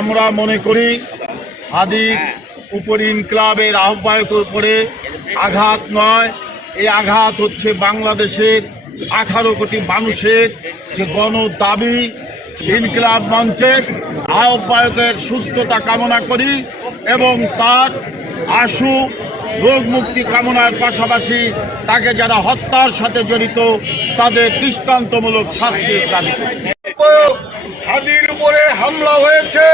আমরা মনে করি হাদির উপর ইনকিলাবের আহ্বায়কের উপরে আঘাত নয়, এই আঘাত হচ্ছে বাংলাদেশের 18 কোটি মানুষের যে গণ দাবি। ইনকিলাব মঞ্চের আহ্বায়কের সুস্থতা কামনা করি এবং তার আশু রোগ মুক্তি কামনার পাশাপাশি তাকে যারা হত্যার সাথে জড়িত তাদের দৃষ্টান্তমূলক শাস্তির দাবি করি। হাদির উপরে হামলা হয়েছে।